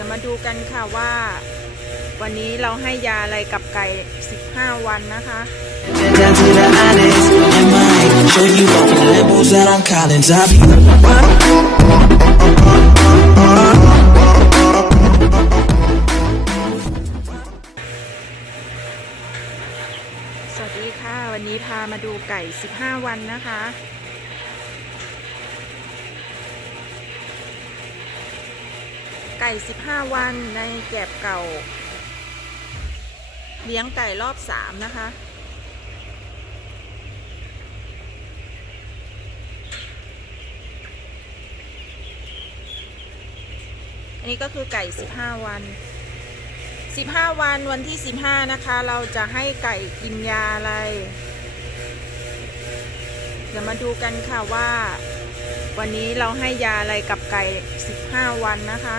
ดี๋มาดูกันค่ะว่า วันนี้เราให้ยาอะไรกับไก่ 15 วันนะคะสวัสดีค่ะ วันนี้พามาดูไก่ 15 วันนะคะ ไก่ 15 วันในแกบเก่า เลี้ยงไก่รอบ 3 นะคะ อันนี้ก็คือไก่ 15 วัน 15 วันวันที่ 15 นะคะ เราจะให้ไก่กินยาอะไร เดี๋ยวมาดูกันค่ะว่าวันนี้เราให้ยาอะไรกับไก่ 15 วันนะคะ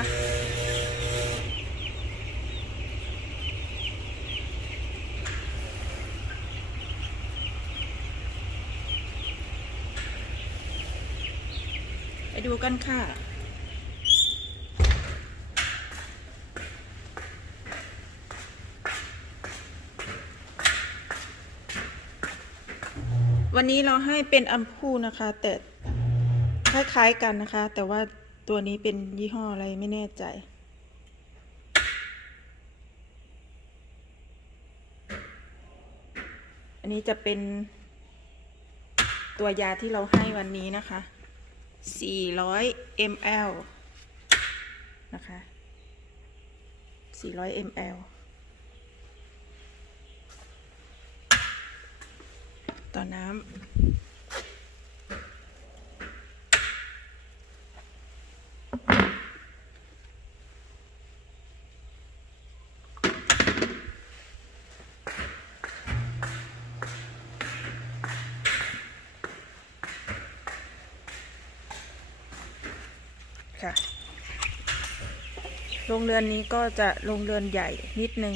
ไปดูกันค่ะ วันนี้เราให้เป็นอัมพูนะคะ แต่คล้ายๆกันนะคะ แต่ว่าตัวนี้เป็นยี่ห้ออะไรไม่แน่ใจอันนี้จะเป็นตัวยาที่เราให้วันนี้นะคะ 400 ml นะคะ 400 ml ต่อน้ำ โรงเรือนนี้ก็จะโรงเรือนใหญ่นิดนึง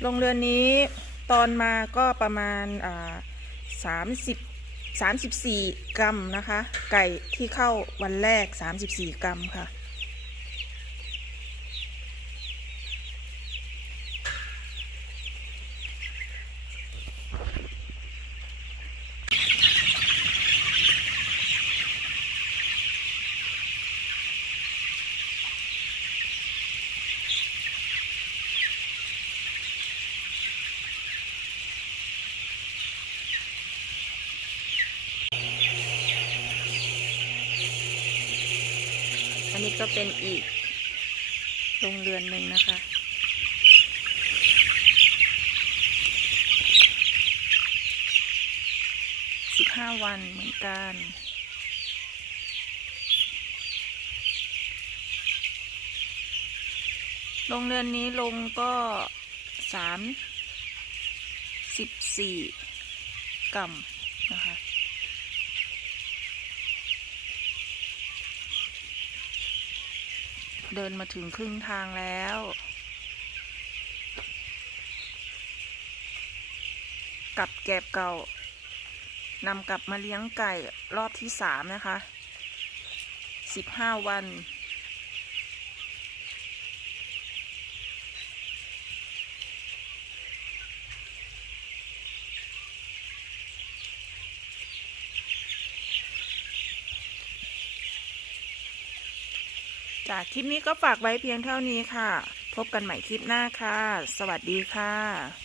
โรงเรือนนี้ตอนมาก็ประมาณสามสิบสามสิบสี่กรัมนะคะ ไก่ที่เข้าวันแรกสามสิบสี่กรัมค่ะ อันนี้ก็เป็นอีกโรงเรือนหนึ่งนะคะ สิบห้าวันเหมือนกันโรงเรือนนี้ลงก็สามสิบสี่กรัมนะคะ เดินมาถึงครึ่งทางแล้วกลับแกบเก่านำกลับมาเลี้ยงไก่รอบที่สามนะคะสิบห้าวัน จากคลิปนี้ก็ฝากไว้เพียงเท่านี้ค่ะ พบกันใหม่คลิปหน้าค่ะ สวัสดีค่ะ